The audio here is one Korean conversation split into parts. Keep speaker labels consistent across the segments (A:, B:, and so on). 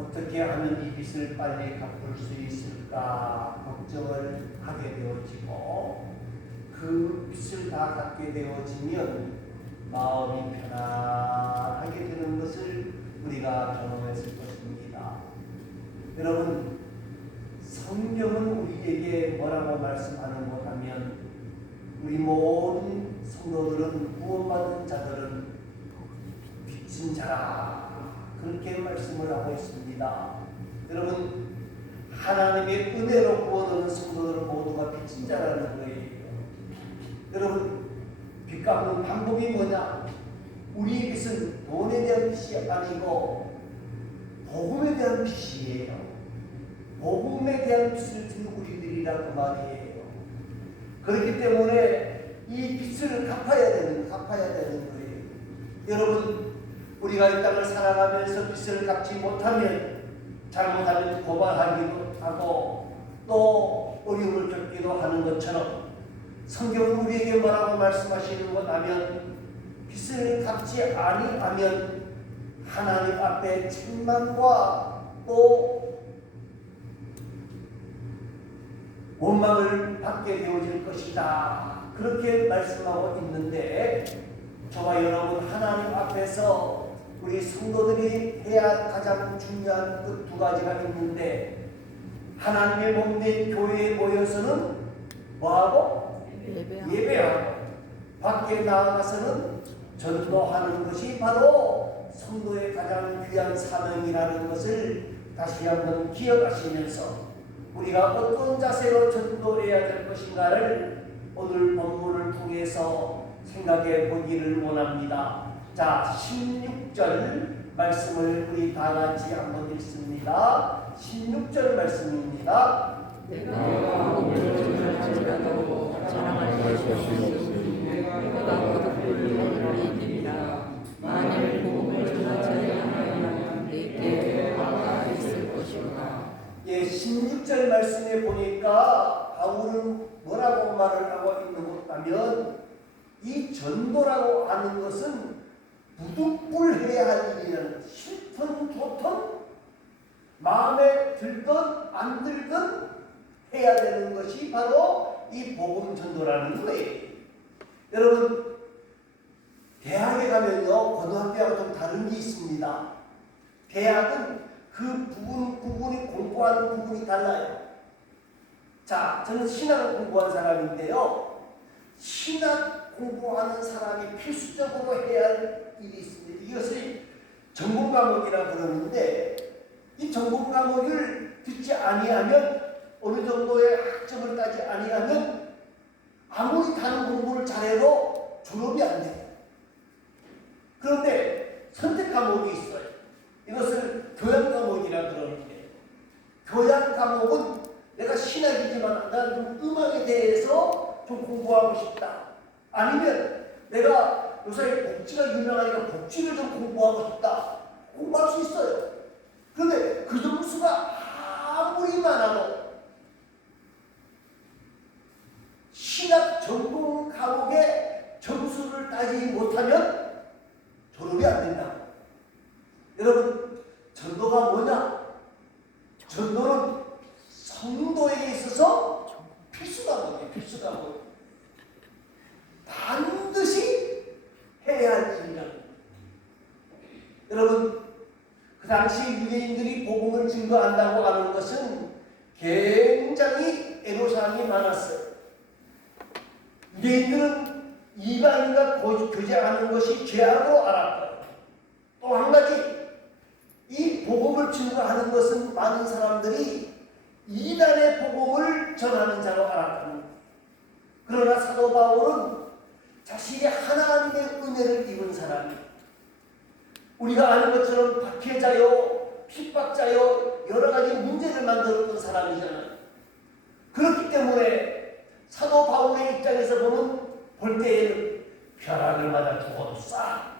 A: 어떻게 하면 이 빚을 빨리 갚을 수 있을까 걱정을 하게 되어지고 그 빚을 다 갚게 되어지면 마음이 편안하게 되는 것을 우리가 경험했을 것입니다. 여러분 성경은 우리에게 뭐라고 말씀하는 것 하면 우리 모든 성도들은 구원받은 자들은 빚진 자라 그렇게 말씀을 하고 있습니다. 여러분 하나님의 은혜로 구원 얻은 성도들은 모두가 빚진 자라는 거예요. 여러분 빚 갚는 방법이 뭐냐? 우리 빚은 돈에 대한 빚이 아니고 복음에 대한 빚이에요. 복음에 대한 빚을 지는 우리들이라 그 말이에요. 그렇기 때문에 이 빚을 갚아야 되는 갚아야 되는 거예요. 여러분 우리가 이 땅을 살아가면서 빚을 갚지 못하면 잘못하면 고발하기도 하고 또 어려움을 겪기도 하는 것처럼 성경은 우리에게 뭐라고 말씀하시는 것 하면 빚을 갚지 아니하면 하나님 앞에 책망과 또 원망을 받게 되어질 것이다. 그렇게 말씀하고 있는데 저와 여러분 하나님 앞에서 우리 성도들이 해야 가장 중요한 그 두 가지가 있는데 하나님의 몸된 교회에 모여서는 뭐하고
B: 예배하고
A: 예배하고 밖에 나아가서는 전도하는 것이 바로 성도의 가장 귀한 사명이라는 것을 다시 한번 기억하시면서 우리가 어떤 자세로 전도해야 될 것인가를 오늘 본문을 통해서 생각해 보기를 원합니다. 자, 16절 말씀을 우리 다 같이 한번 읽습니다. 16절 말씀입니다. 예, 16절 말씀에 보니까 바울은 뭐라고 말을 하고 있는 것 하면 이 전도라고 하는 것은 무득불해야 할 일이라는 싫든 좋든 마음에 들든 안 들든 해야 되는 것이 바로 이 복음 전도라는 거예요. 여러분 대학에 가면요 고등학교하고 좀 다른 게 있습니다. 대학은 그 부분 부분이 공부하는 부분이 달라요. 자, 저는 신학을 공부한 사람인데요. 신학 공부하는 사람이 필수적으로 해야 할 일이 있습니다. 이것을 전공 과목이라 그러는데 이 전공 과목을 듣지 아니하면 어느 정도의 학점을 따지 아니하면 아무리 다른 공부를 잘해도 졸업이 안 돼요. 그런데 선택 과목이 있어요. 이것을 교양 과목이라 그러는데 교양 과목은 내가 신학이지만 나는 좀 음악에 대해서 좀 공부하고 싶다. 아니면 내가 요새 복지가 유명하니까 복지를 좀 공부하고 싶다. 공부할 수 있어요. 그런데 그 점수가 아무리 많아도 신학 전공 과목의 점수를 따지지 못하면 졸업이 안 된다. 여러분, 전도가 뭐냐? 전도는 성도에게 있어서 필수가 뭐예요? 필수가 뭐예요? 반드시 해야 할 일이라는 거예요. 여러분, 그 당시 유대인들이 복음을 증거한다고 하는 것은 굉장히 애로사항이 많았어요. 유대인들은 이방인과 고- 교제하는 것이 죄악으로 알았고 또한 가지 이 복음을 증거하는 것은 많은 사람들이 이단의 복음을 전하는 자로 알았다는 것. 그러나 사도 바울은 자신이 하나님의 은혜를 입은 사람이에요. 우리가 아는 것처럼 박해자요, 핍박자요, 여러 가지 문제를 만들었던 사람이잖아요. 그렇기 때문에 사도 바울의 입장에서 보면 볼 때에는 벼락을 맞아 죽어도 싸.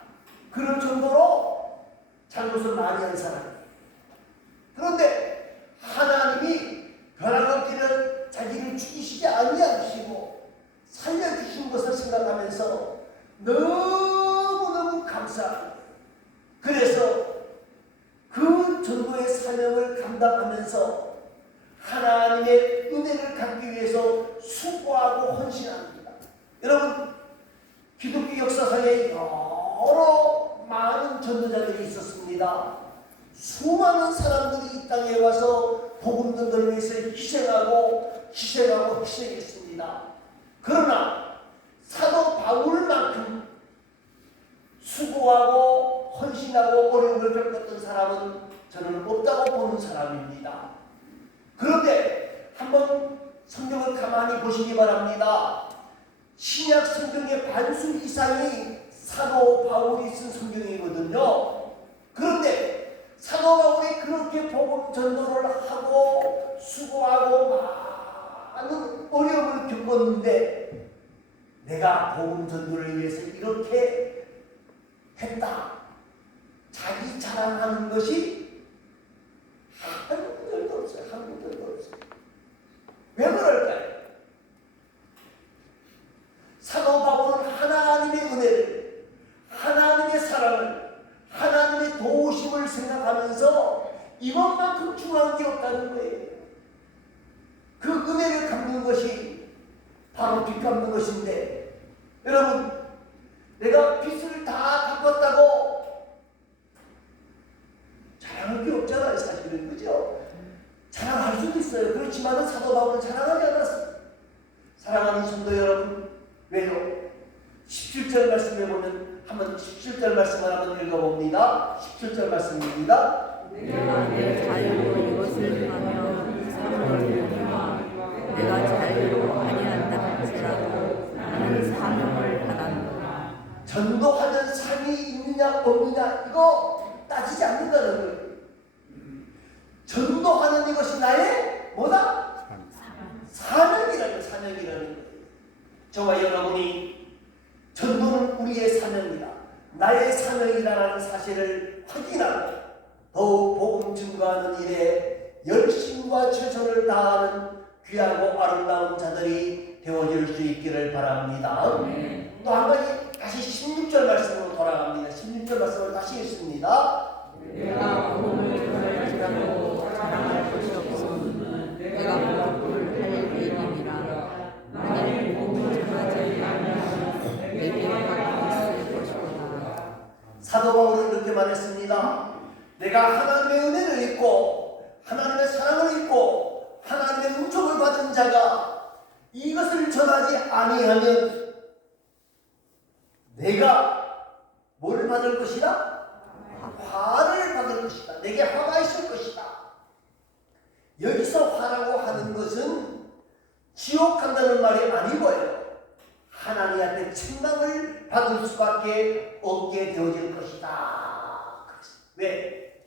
A: 그런 정도로 잘못을 많이 한 사람이에요. 그런데 하나님이 벼락을 때려 자기를 죽이시지 아니하시고 살려주신 것을 생각하면서 너무너무 감사합니다. 그래서 그 전도의 사명을 감당하면서 하나님의 은혜를 갖기 위해서 수고하고 헌신합니다. 여러분 기독교 역사상에 여러 많은 전도자들이 있었습니다. 수많은 사람들이 이 땅에 와서 복음 전도를 위해서 희생하고 희생하고 희생했습니다. 그러나 사도 바울만큼 수고하고 헌신하고 어려움을 겪었던 사람은 저는 없다고 보는 사람입니다. 그런데 한번 성경을 가만히 보시기 바랍니다. 신약 성경의 반수 이상이 사도 바울이 쓴 성경이거든요. 그런데 사도 바울이 그렇게 복음 전도를 하고 수고하고 많은 어려움을 겪었는데 내가 복음 전도를 위해서 이렇게 했다. 자기 자랑하는 것이 한 군데도 없어요. 한 군데도 없어요. 왜 그럴까요? 사도 바울은 하나님의 은혜를, 하나님의 사랑을, 하나님의 도우심을 생각하면서 이것만큼 중요한 게 없다는 거예요. 그 은혜를 갚는 것이 바로 빚 갚는 것인데, 여러분, 내가 빚을 다 갚았다고 자랑할 게 없잖아요, 사실은. 그죠? 자랑할 수도 있어요. 그렇지만 사도 바울은 자랑하지 않았어요. 사랑하는 성도 여러분, 왜요? 17절 말씀에 보면 한번 17절 말씀을 한번 읽어봅니다. 17절 말씀입니다.
B: 내가 내 자유로 이것을 행하며 사명을 행하 내가 자유로 아니한다 할지라도 나는 사명을 받았노라
A: 전도하는 삶이 있느냐 없느냐 이거 따지지 않는다는 거예요. 전도하는 이것이 나의 뭐다? 사명이라는 사명이라는 거예요. 저와 여러분이 전도는 우리의 사명이다. 나의 사명이다라는 사실을 확인하고 더욱 복음 증거하는 일에 열심과 최선을 다하는 귀하고 아름다운 자들이 되어질 수 있기를 바랍니다. 또 한 가지 다시 16절 말씀으로 돌아갑니다. 16절 말씀을 다시 읽습니다.
B: 내가 복음을 전할지라도 자랑할 것이 없음 내가 무릎을 할 일임이라 만일 복음을 전하지 아니하면 내게 뭐가 있을 것이로다
A: 사도 바울은 이렇게 말했습니다. 내가 하나님의 은혜를 입고 하나님의 사랑을 입고 하나님의 은총을 받은 자가 이것을 전하지 아니하면 내가 뭘 받을 것이다? 화를 받을 것이다. 내게 화가 있을 것이다. 여기서 화라고 하는 것은 지옥 간다는 말이 아니고요. 하나님한테 책망을 받을 수밖에 없게 되어질 것이다. 왜?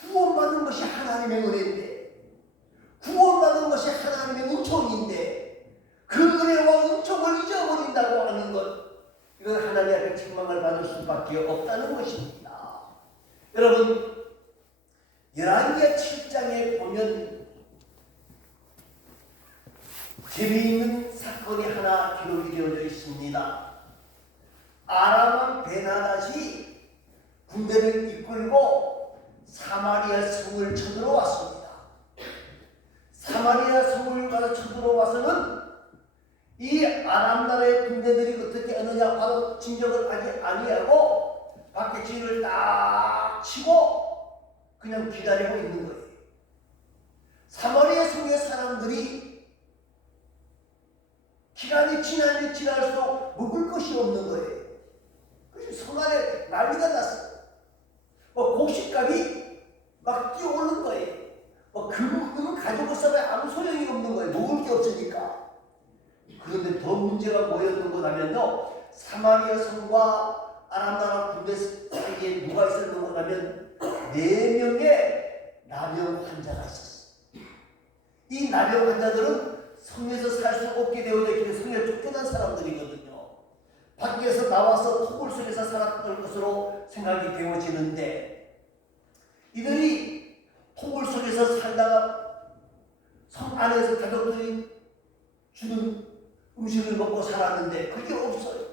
A: 구원받은 것이 하나님의 은혜인데, 구원받은 것이 하나님의 은총인데, 그 은혜와 은총을 잊어버린다고 하는 것, 책망을 받을 수밖에 없다는 것입니다. 여러분, 열왕기하 7장에 보면 재미있는 사건이 하나 기록이 되어져 있습니다. 아람왕 베나닷이 군대를 이끌고 사마리아 성을 쳐들어왔습니다. 사마리아 성을 가서 쳐들어와서는 이 아람 나라의 군대들이 어떻게 하느냐 바로 진격을 하지 아니하고 밖에 진을 딱 치고 그냥 기다리고 있는 거예요. 사마리아 성의 사람들이 기간이 지나면 지날수록 먹을 것이 없는 거예요. 그래서 성 안에 난리가 났어요. 뭐 곡식값이 막 뛰어오르는 거예요. 뭐 금은 가지고 있어도 아무 소용이 없는 거예요. 먹을 게 없으니까. 그런데 더 문제가 뭐였던 거냐면요. 사마리아 성과 아람 나라 군대 사이에 누가 있었던 거냐면 네 명의 나병 환자가 있었어요. 이 나병 환자들은 성에서 살 수 없게 되어져 있기에 성에 쫓겨난 사람들이거든요. 밖에서 나와서 토굴 속에서 살았던 것으로 생각이 되어지는데 이들이 토굴 속에서 살다가 성 안에서 가족들이 주는 음식을 먹고 살았는데 그게 없어요.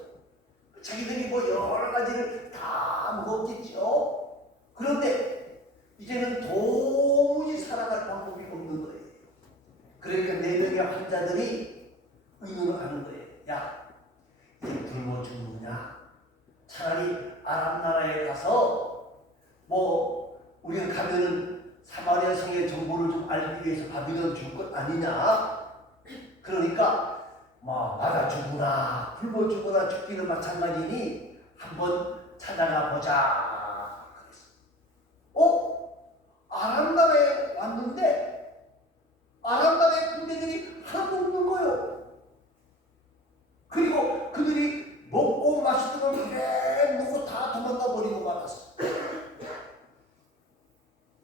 A: 자기들이 뭐 여러 가지를 다 먹었겠죠. 그런데 이제는 도 살아갈 방법이 없는 거예요. 그러니까 네 명의 환자들이 의논을 하는 거예요. 야, 이제 굶어 죽느냐? 차라리 아랍 나라에 가서 뭐 우리가 가면은 사마리아 성의 정보를 좀 알기 위해서 바빌론 줄것 아니냐? 그러니까 뭐 맞아 죽구나 굶어 죽거나 죽기는 마찬가지니 한번 찾아가 보자. 어? 나라에 왔는데 나라의 군대들이 하나도 없는 거예요. 그리고 그들이 먹고 마시던 걸 놓고 다 도망가 버리고 말았어.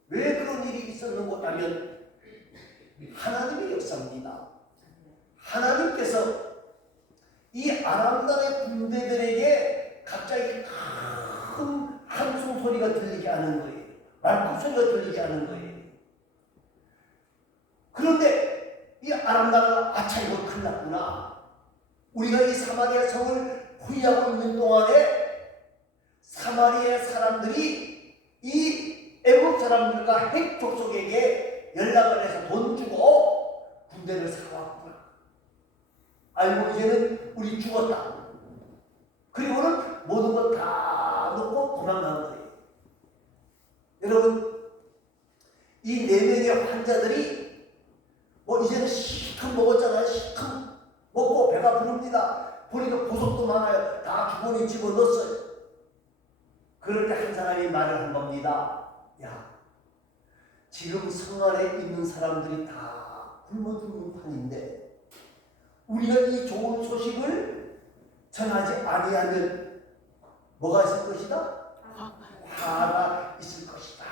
A: 왜 그런 일이 있었는고 하면 하나님의 역사입니다. 하나님께서 이 아람 나라의 군대들에게 갑자기 큰 함성 소리가 들리게 하는 거예요. 말뚝 소리가 들리게 하는 거예요. 그런데 이 아람 나라가 아차 이거 큰일 났구나. 우리가 이 사마리아 성을 후위하고 있는 동안에 사마리아 사람들이 이 애국 사람들과 핵 족속에게 연락을 해서 돈 주고 군대를 사왔구나. 알고 이제는 우리 죽었다. 그리고는 모든 것다 놓고 도망간 거예요. 여러분, 이 네 명의 환자들이 뭐 이제는 실컷 먹었잖아요. 실컷 먹고 배가 부릅니다. 보니까 보석도 많아요. 다 주머니 집어넣었어요. 그럴 때 한 사람이 말을 한 겁니다. 야, 지금 성 안에 있는 사람들이 다 굶어 죽는 판인데 우리가 이 좋은 소식을 전하지 아니하면 뭐가 있을 것이다? 화가 있을 것이다.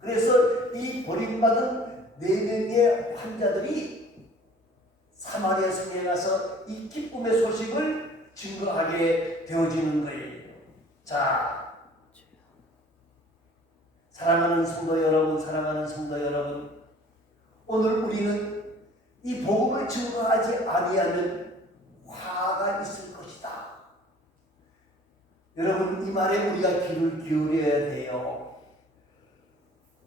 A: 그래서 이 버림받은 네 명의 환자들이 사마리아 성에 가서 이 기쁨의 소식을 증거하게 되어지는 거예요. 자, 사랑하는 성도 여러분, 사랑하는 성도 여러분, 오늘 우리는 이 복음을 증거하지 아니하면 화가 있을 것이다. 여러분 이 말에 우리가 귀를 기울여야 돼요.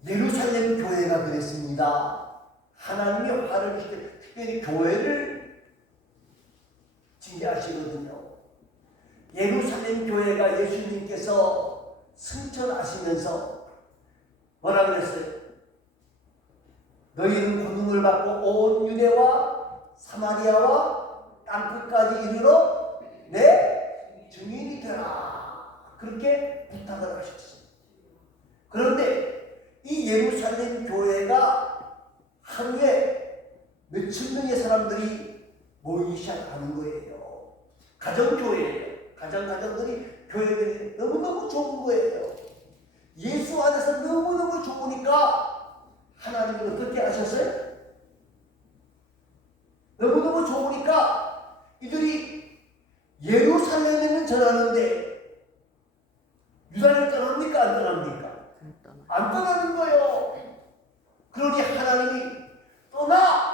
A: 예루살렘 교회가 그랬습니다. 하나님의 화를 주실 때 특별히 교회를 징계하시거든요. 예루살렘 교회가 예수님께서 승천하시면서 뭐라 그랬어요? 너희는 권능을 받고 온 유대와 사마리아와 땅끝까지 이르러 내 증인이 되라. 그렇게 부탁을 하셨어요. 그런데 이 예루살렘 교회가 하루에 몇천 명의 사람들이 모이기 시작하는 거예요. 가정교회예요. 가정가정들이 교회들이 너무너무 좋은 거예요. 예수 안에서 너무너무 좋으니까 하나님은 어떻게 하셨어요? 너무너무 좋으니까 이들이 예루살렘에는 전하는데 유다를 떠납니까? 안 떠납니까? 안 떠나는 거예요. 그러니 하나님이 떠나!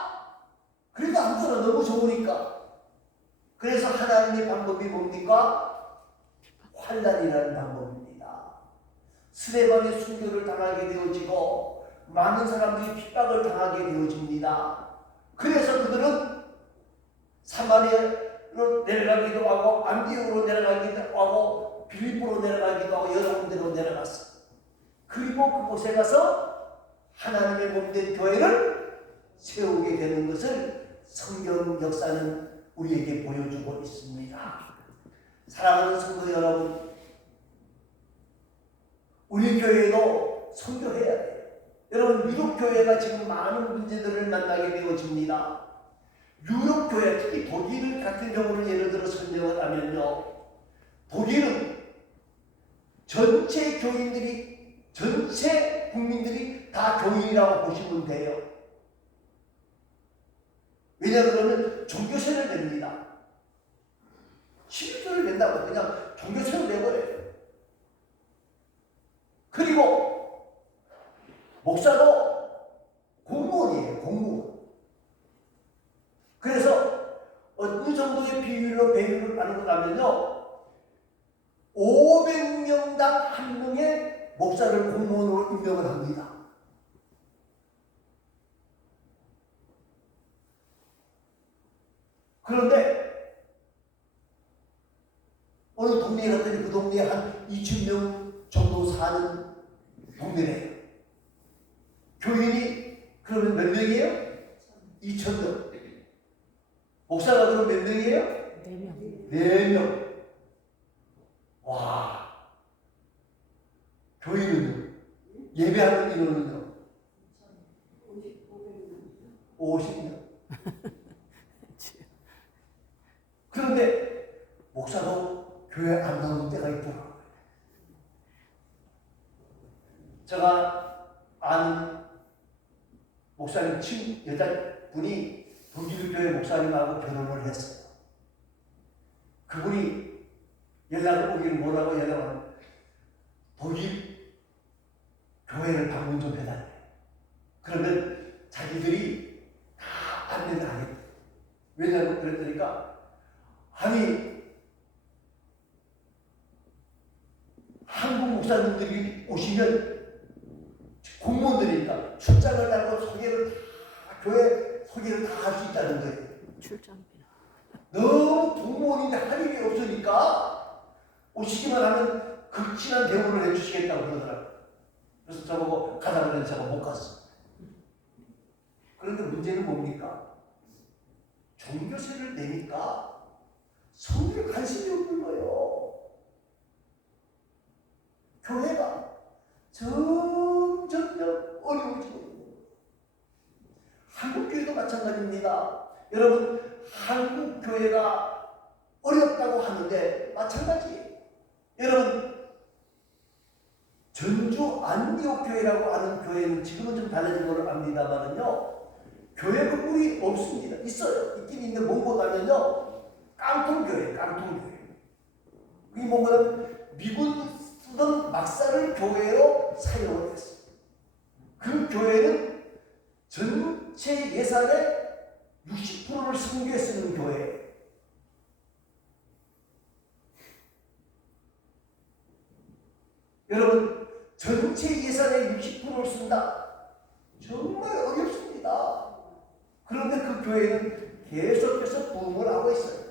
A: 그래도 안 떠나. 너무 좋으니까. 그래서 하나님의 방법이 뭡니까? 환란이라는 방법입니다. 스데반의 순교를 당하게 되어지고 많은 사람들이 핍박을 당하게 되어집니다. 그래서 그들은 사마리아로 내려가기도 하고 안디옥으로 내려가기도 하고 빌립보로 내려가기도 하고 여러 군데로 내려갔어. 그리고 그곳에 가서 하나님의 몸된 교회를 세우게 되는 것을 성경 역사는 우리에게 보여주고 있습니다. 사랑하는 성도 여러분, 우리 교회도 선교해야 돼요. 여러분 유럽 교회가 지금 많은 문제들을 만나게 되어집니다. 유럽 교회 특히 독일 같은 경우를 예를 들어 설명을 하면요, 독일은 전체 교인들이 전체 국민들이 다 교인이라고 보시면 돼요. 왜냐하면 종교세를 냅니다. 11조를 낸다고 그냥 종교세를 내버려요. 그리고 목사도 공무원이에요, 공무원. 그래서 어느 정도의 비율로 배율을 나누고 나면요, 500명당 한 명의 목사를 공무원으로 임명을 합니다. 그런데 어느 동네에 갔더니 그 동네에 한 2,000명 정도 사는 동네래요. 교인이 그러면 몇 명이에요? 2천 명. 목사가 그럼 몇 명이에요?
B: 네 명
A: 네 명. 와. 교인은요? 예배하는 인원은요? 50명. 그런데 목사도 교회 안 나오는 때가 있더라고요. 제가 아는 목사님 친 여자분이 독일 교회 목사님하고 결혼을 했어요. 그분이 연락을 오기를 뭐라고 연락을 독일 교회를 방문 좀 해달래. 그러면 자기들이 다 안내를 하겠대. 왜냐면 그랬더니까 아니 한국 목사님들이 오시면 공무원들이니까 출장을 달고 소개를 다 교회 소개를 다 할 수 있다는 거예요.
B: 출장비나
A: 너무 공무원인데 할 일이 없으니까 오시기만 하면 극진한 대우를 해주시겠다고 그러더라고요. 그래서 저보고 가자 그랬는데 제가 못 갔어. 그런데 문제는 뭡니까? 종교세를 내니까 성교에 관심이 없는 거예요. 교회가 점 점점 어려워지고 있는 거예요. 한국 교회도 마찬가지입니다. 여러분 한국 교회가 어렵다고 하는데 마찬가지. 여러분 전주 안디옥 교회라고 하는 교회는 지금은 좀 달라진 걸로 압니다만은요. 교회 건물이 없습니다. 있어요. 있긴 있는데 뭔고 가면요. 깡통교회, 깡통교회. 그게 뭔가는 미군 쓰던 막사를 교회로 사용을 했어요. 그 교회는 전체 예산의 60%를 성교에 쓰는 교회. 여러분, 전체 예산의 60%를 쓴다. 정말 어렵습니다. 그런데 그 교회는 계속해서 부흥을 하고 있어요.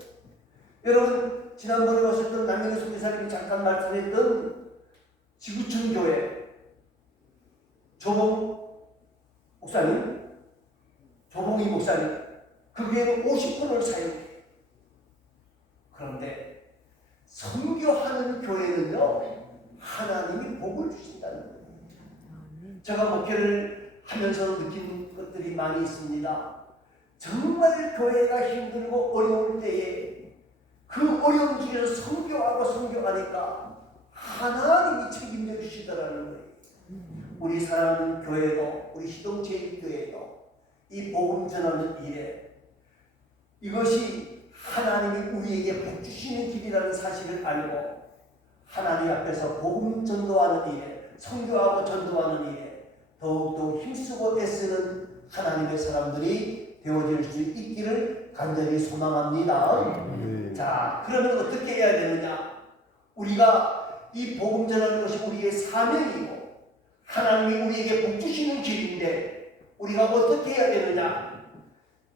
A: 여러분, 지난번에 오셨던 남영희 선교사님이 잠깐 말씀했던 지구촌 교회 조봉 목사님, 조봉희 목사님, 그 교회는 50%를 사용해요. 그런데 선교하는 교회는요, 하나님이 복을 주신다는 거예요. 제가 목회를 하면서 느낀 것들이 많이 있습니다. 정말 교회가 힘들고 어려울 때에 그 어려움 중에서 선교하고 선교하니까 하나님이 책임져 주시더라는 거예요. 우리 사랑하는 교회도 우리 시동체육교회도 이 복음 전하는 일에 이것이 하나님이 우리에게 복 주시는 길이라는 사실을 알고 하나님 앞에서 복음 전도하는 일에 선교하고 전도하는 일에 더욱더 힘쓰고 애쓰는 하나님의 사람들이 되어질 수 있기를 간절히 소망합니다. 자, 그러면 어떻게 해야 되느냐? 우리가 이 복음 전하는 것이 우리의 사명이고 하나님이 우리에게 복 주시는 길인데 우리가 어떻게 해야 되느냐?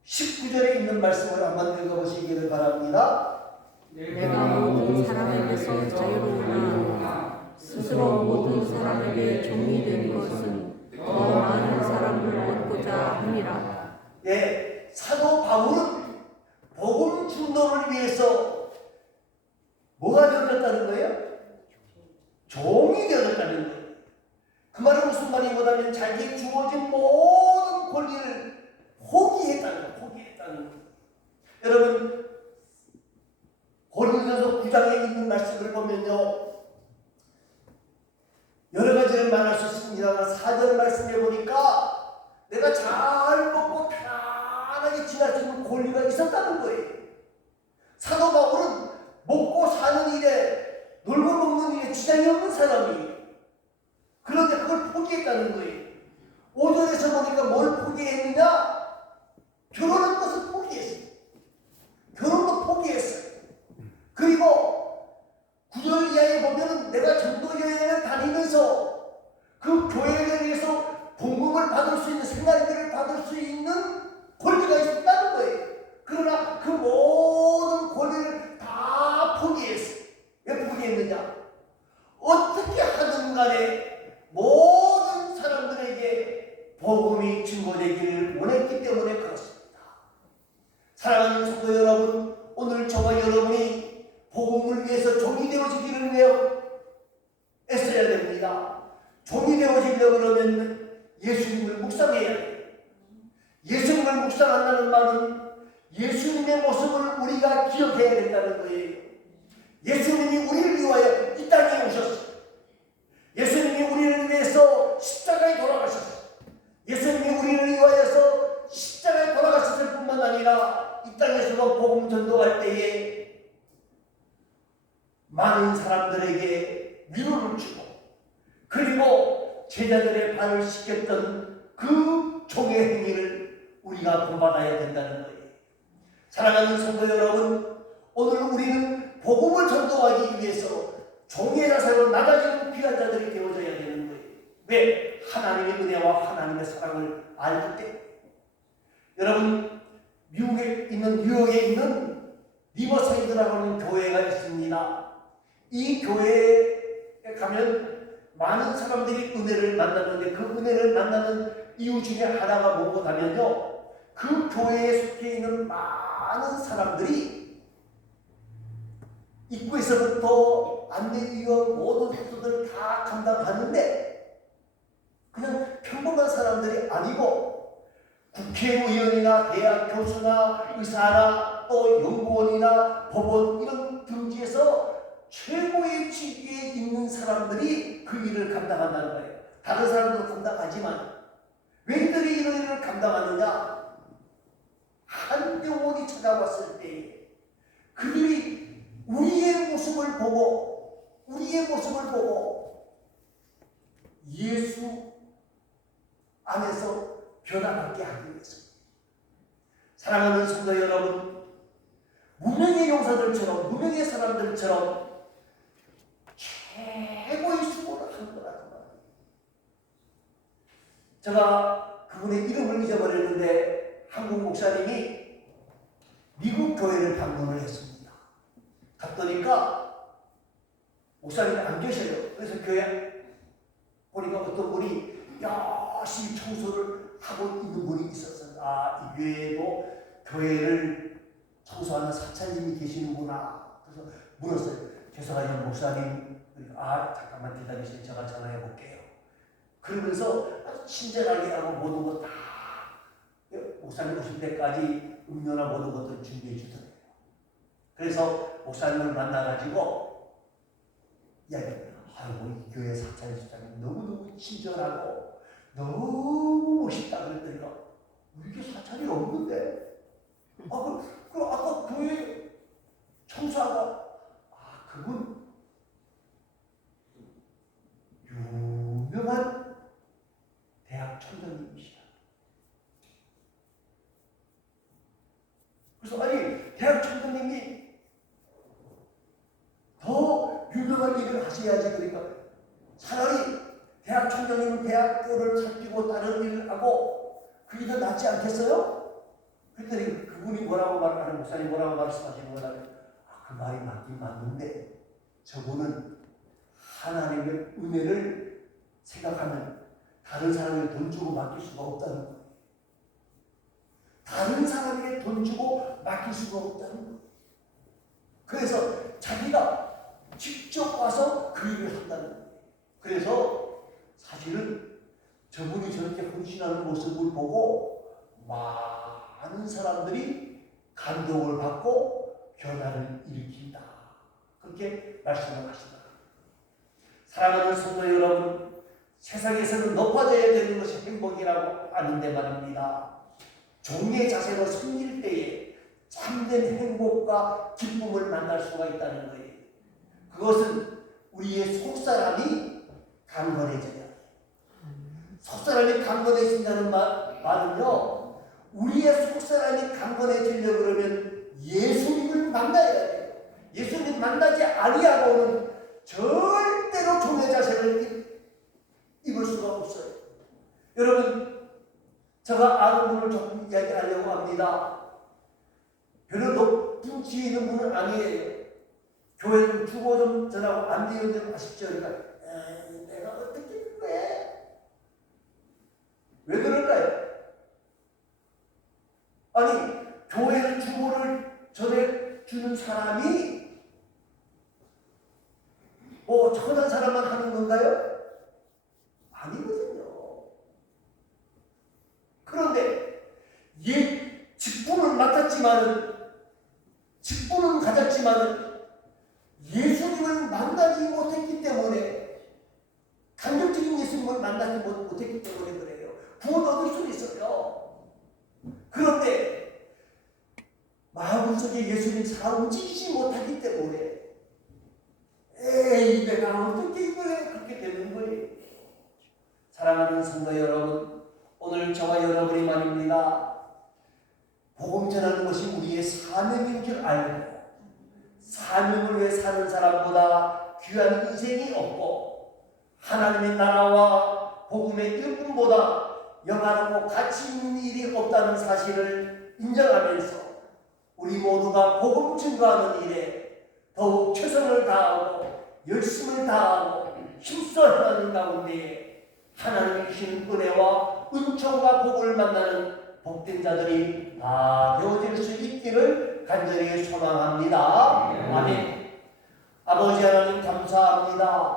A: 19절에 있는 말씀을 한번 읽어보시기를 바랍니다.
B: 내가 모든 사람에게서 자유로우나 스스로 모든 사람에게 종이 되는 것은 더 많은 사람을 얻고자 함이라
A: 예, 사도 바울은 복음 중도를 위해서 뭐가 되어졌다는 거예요? 종이 되어졌다는 거예요. 말이냐면 자기의 주어진 모든 권리를 포기했다는 거예요. 포기했다는 거예요. 여러분 고린도서 9장에 있는 말씀을 보면요. 여러 가지를 말할 수 있습니다만 4절 말씀해 보니까 내가 잘 먹고 편안하게 지낼 수 있는 권리가 있었다는 거예요. 사도 바울은 먹고 사는 일에 놀고 먹는 일에 지장이 없는 사람이에요. 그런데 그걸 포기했다는 거예요. 5절에서 보니까 뭘 포기했느냐? 결혼한 것을 포기했어요. 결혼도 포기했어요. 그리고 구절 이하에 보면은 내가 전도 여행을 다니면서 그 교회에 대해서 봉급을 받을 수 있는 생활비를 받을 수 있는 권리가 있었다는 거예요. 그러나 그 모든 복음이 증거되기를 원했기 때문에 그렇습니다. 사랑하는 성도 여러분, 오늘 저와 여러분이 복음을 위해서 종이 되어지기를 위해 애써야 됩니다. 종이 되어지려고 그러면 예수님을 묵상해야 돼요. 예수님을 묵상한다는 말은 예수님의 모습을 우리가 기억해야 된다는 거예요. 예수님이 우리를 위하여 이 땅에 오셨어요. 예수님이 우리를 위해서 십자가에 돌아가셨어요. 예수님이 우리를 위하여서 십자가에 돌아가셨을 뿐만 아니라 이 땅에서도 전도할 때에 많은 사람들에게 위로를 주고 그리고 제자들의 발을 씻겼던 그 종의 행위를 우리가 본받아야 된다는 거예요. 사랑하는 성도 여러분, 오늘 우리는 복음을 전도하기 위해서 종의 자세로 낮아지는 귀한 자들이 되어져야 되는 거예요. 왜? 하나님의 은혜와 하나님의 사랑을 알기 때문에. 여러분, 미국에 있는, 뉴욕에 있는 리버사이드라고 하는 교회가 있습니다. 이 교회에 가면 많은 사람들이 은혜를 만나는데 그 은혜를 만나는 이유 중에 하나가 뭐고 하면요. 그 교회에 속해 있는 많은 사람들이 입구에서부터 안내위원 모든 속도들을 다 감당하는데 그냥 평범한 사람들이 아니고 국회의원이나 대학 교수나 의사나 또 연구원이나 법원 이런 등지에서 최고의 직위에 있는 사람들이 그 일을 감당한다는 거예요. 다른 사람도 감당하지만 왜 그들이 이런 일을 감당하느냐? 한 영혼이 찾아왔을 때 그들이 우리의 모습을 보고 우리의 모습을 보고 예수 안에서 변화받게 하기 위해서 사랑하는 성도 여러분 무명의 용사들처럼 무명의 사람들처럼 최고의 수고를 하는 거라는 거예요. 제가 그분의 이름을 잊어버렸는데 한국 목사님이 미국 교회를 방문을 했습니다. 갔더니까 목사님이 안 계셔요. 그래서 교회 보니까 어떤 분이 열심히 청소를 하고 있는 분이 있었어요. 아, 이 교회에도 교회를 청소하는 사찰님이 계시는구나. 그래서 물었어요. 죄송하지만 목사님, 아, 잠깐만 기다리세요. 제가 전화해 볼게요. 그러면서 아주 친절하게 하고 모든 것다 목사님 오실 때까지 음료나 모든 것들을 준비해 주더래요. 그래서 목사님을 만나가지고 이야기합니다. 아이고 이 교회 사찰 집사님 너무너무 친절하고 너무 멋있다 그랬더니까 우리 교회 사찰이 없는데 아, 그, 그 아까 교회 청소하다 아 그분 유명한 대학 총장님이시다. 그래서 아니 대학 총장님이 더 유명한 일을 하셔야지 그러니까 차라리 대학 총장님은 대학교를 살피고 다른 일을 하고 그게 더 낫지 않겠어요? 그랬더니 그분이 뭐라고 말하는 목사님 뭐라고 말씀하시는 거냐면 아, 그 말이 맞긴 맞는데 저분은 하나님의 은혜를 생각하면 다른 사람에게 돈 주고 맡길 수가 없다는. 다른 사람에게 돈 주고 맡길 수가 없다는. 그래서 자기가 직접 와서 그 일을 한다는. 그래서 사실은 저분이 저렇게 헌신하는 모습을 보고 많은 사람들이 감동을 받고 변화를 일으킨다. 그렇게 말씀을 하시더라고요. 사랑하는 성도 여러분, 세상에서는 높아져야 되는 것이 행복이라고 하는데 말입니다. 종의 자세로 섬길 때에 참된 행복과 기쁨을 만날 수가 있다는 거예요. 그것은 우리의 속사람이 강건해져야 돼요. 속사람이 강건해진다는 말, 말은요, 우리의 속사람이 강건해지려고 그러면 예수님을 만나야 돼요. 예수님 만나지 아니하고는 절대로 종의 자세를 입- 입을 수가 없어요. 여러분, 제가 아는 분을 조금 이야기하려고 합니다. 별로 높은 지에 있는 분은 아니에요. 교회 좀 주고 좀 전하고 안좀 아쉽죠. 그러니까 에이, 내가 어떻게 된 거야? 왜 그런 아니 교회에서 주보를 전해주는 사람이 뭐 천한 사람만 하는 건가요? 아니거든요. 그런데 예 직분을 맡았지만은 직분은 가졌지만은 예수님을 만나지 못했기 때문에 간접적인 예수님을 만나지 못- 못했기 때문에 그래요. 구원 얻을 수 있어요. 그런데 마음 속에 예수님 잘 움직이지 못하기 때문에 에이 내가 어떻게 이걸 해 그렇게 되는 거예요. 사랑하는 성도 여러분, 오늘 저와 여러분이 말입니다. 복음 전하는 것이 우리의 사명인 줄 알고 사명을 위해 사는 사람보다 귀한 인생이 없고 하나님의 나라와 복음의 일꾼보다 영화롭고 가치 있는 일이 없다는 사실을 인정하면서 우리 모두가 복음 증거하는 일에 더욱 최선을 다하고 열심을 다하고 힘써 하는 가운데 하나님의 주신 은혜와 은총과 복을 만나는 복된 자들이 다 되어질 수 있기를 간절히 소망합니다. 아멘. 아버지 하나님 감사합니다.